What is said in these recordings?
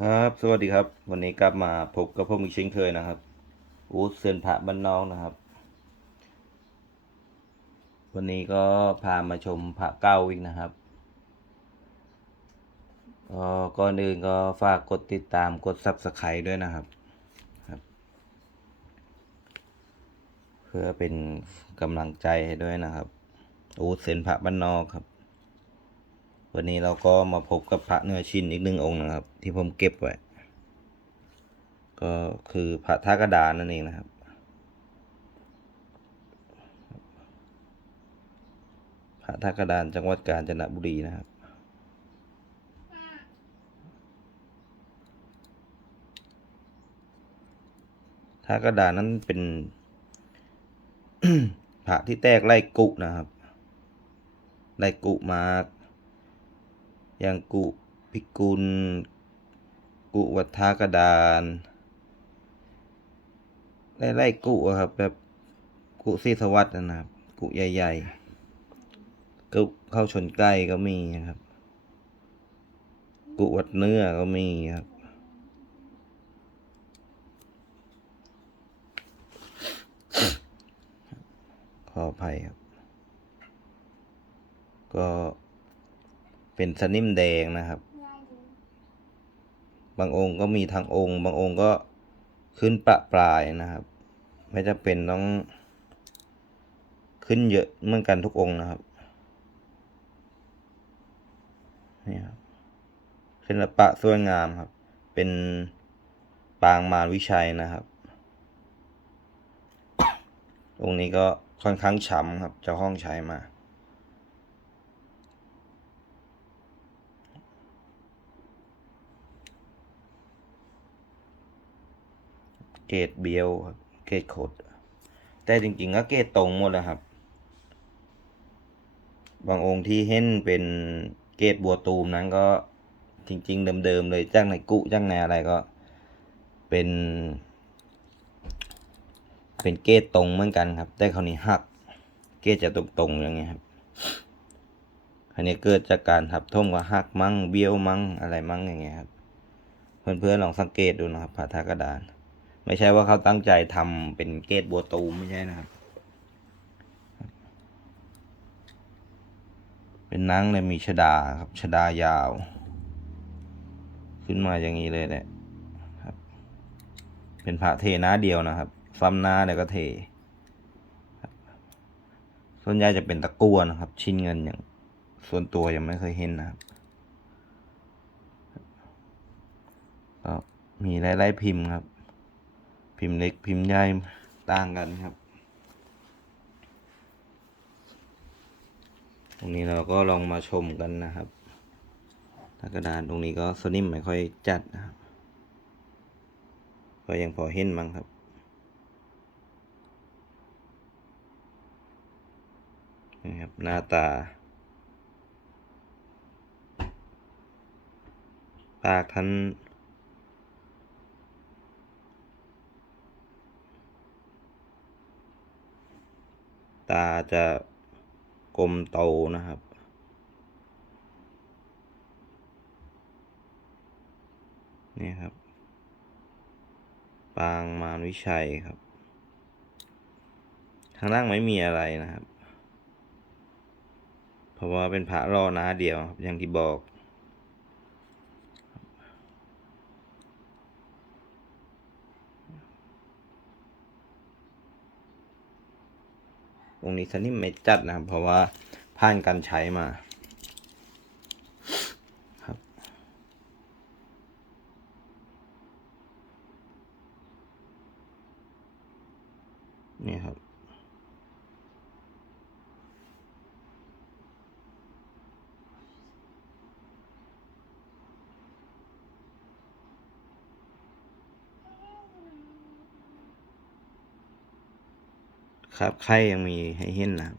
ครับสวัสดีครับ วันนี้กลับมาพบกับผมอีกเช่นเคยนะครับอูดเซียนพระบ้านนอกนะครับ วันนี้ก็พามาชมพระเก้าอีกนะครับก่อนอื่นก็ฝากกดติดตามกด subscribe ด้วยนะครับครับ เพื่อเป็นกำลังใจให้ด้วยนะครับอูดเซียนพระบ้านนอกครับ วันนี้เราก็มาพบกับพระเนื้อชิ้นอีกหนึ่งองค์นะครับ ที่ผมเก็บไว้ ก็คือพระท่ากระดานนั่นเองนะครับ พระท่ากระดานจังหวัดกาญจนบุรีนะครับ ท่ากระดานนั้นเป็นพระที่แตกไล่กุนะครับ ไล่กุมา อย่างกุพิกุล กุวัฒากระดานไล่ไล่กุอะครับ แบบกุซีสวัสดนะครับ กุใหญ่ๆกุเข้าชนใกล้ก็มีนะครับ กุวัดเนื้อก็มีครับขออภัยครับ ก็ เป็นสนิมแดงนะครับ บางองค์ก็มีทางองค์ บางองค์ก็ขึ้นประปรายนะครับ ไม่จะเป็นต้องขึ้นเยอะเหมือนกันทุกองค์นะครับนี่ครับศิลปะสวยงามครับ เป็นปางมารวิชัยนะครับองค์นี้ก็ค่อนข้างช้ำครับเจ้าห้องใช้มา เกรดเบียวครับเกรดโคดแต่จริงๆก็เกรดตรงหมดแล้วครับ บางองค์ที่เห็นเป็นเกรดบัวตูมนั้นก็จริง ๆ เดิมๆเลยจ้างในกุจ้างในอะไรก็ เป็น เป็นเกรดตรงเหมือนกันครับ แต่คราวนี้หัก เกรดจะตรงๆอย่างเงี้ยครับอันนี้เกิดจากการทับท่มกับหักมั่งเบี้ยวมั่งอะไรมั่งอย่างเงี้ยครับ เพื่อนๆลองสังเกตดูนะครับพระธากระดาน ไม่ใช่ว่าเขาตั้งใจทำเป็นเกตบัวตูมไม่ใช่นะครับ เป็นนังเลยมีชดาครับชดายาว ขึ้นมาอย่างนี้เลยแหละครับ เป็นพระเทน้าเดียวนะครับ ซ้ำหน้าเนี่ยก็เท ส่วนใหญ่จะเป็นตะกั่วนะครับ ชิ้นเงินอย่างส่วนตัวยังไม่เคยเห็นนะครับก็มีหลายๆพิมพ์ครับ พิมพ์เล็กพิมพ์ใหญ่ต่างกันครับ ตรงนี้เราก็ลองมาชมกันนะครับถ้ากระดานตรงนี้ก็สนิมไม่ค่อยจัดนะครับก็ยังพอเห็นมั้งครับนี่ครับ หน้าตา ปากท่าน ตาจะกลมโตนะครับ นี่ครับ ปางมารวิชัยครับ ข้างล่างไม่มีอะไรนะครับ เพราะว่าเป็นพระรอน้าเดียวครับอย่างที่บอก ตรงนี้สนิมไม่จัดนะครับ เพราะว่าผ่านการใช้มาครับ นี่ครับ ครับไข่ยังมีให้เห็นนะครับ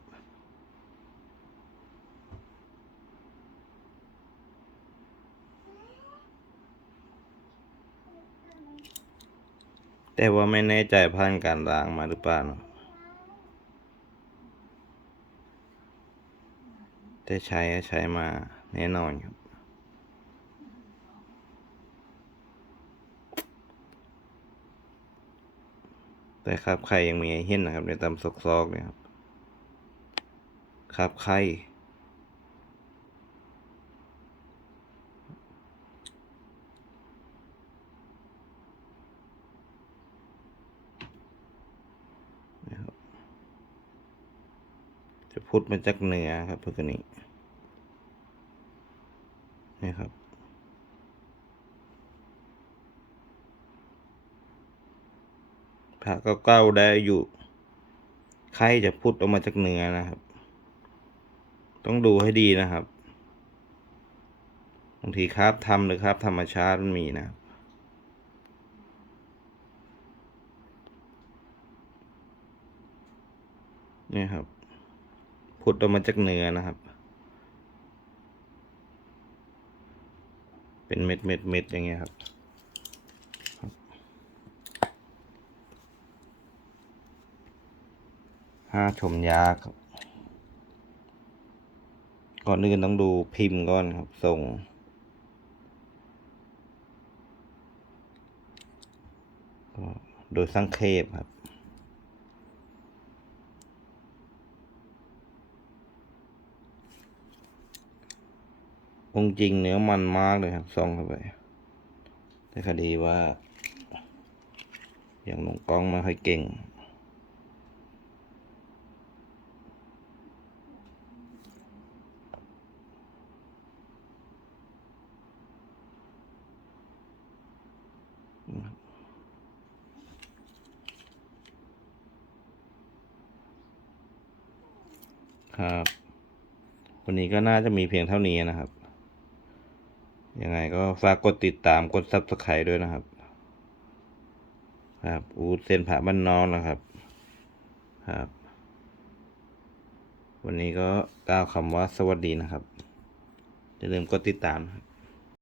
แต่ว่าไม่แน่ใจผ่านการล้างมาหรือเปล่าเนอะแต่ใช้ใช้มาแน่นอนครับ แต่ครับไข่ยังมีให้เห็นนะครับในตามซอกๆเนี่ยครับ ครับไข่นะครจะพุดมาจากเหนือครับพวกนี้นี่ครับ พระก็เก้าได้อยู่ใครจะพุดออกมาจากเนื้อนะครับ ต้องดูให้ดีนะครับบางทีคราบทำหรือคราบธรรมชาติมันมีนะนี่ครับ พุดออกมาจากเนื้อนะครับ เป็นเม็ดเม็ดเม็ดอย่างเงี้ยครับ ห้าชมยากครับ ก่อนอื่นต้องดูพิมพ์ก่อนครับส่ง โดยสังเขปครับองจริงเนื้อมันมากเลยครับส่องเข้าไป แต่คดีว่า อย่างลงกล้องไม่ค่อยเก่ง ครับ วันนี้ก็น่าจะมีเพียงเท่านี้นะครับ ยังไงก็ฝากกดติดตามกด subscribe ด้วยนะครับ ครับ อูดเส้นผ่าบ้านนอกนะครับ ครับ วันนี้ก็กล่าวคำว่าสวัสดีนะครับอย่าลืมกดติดตามนะครับ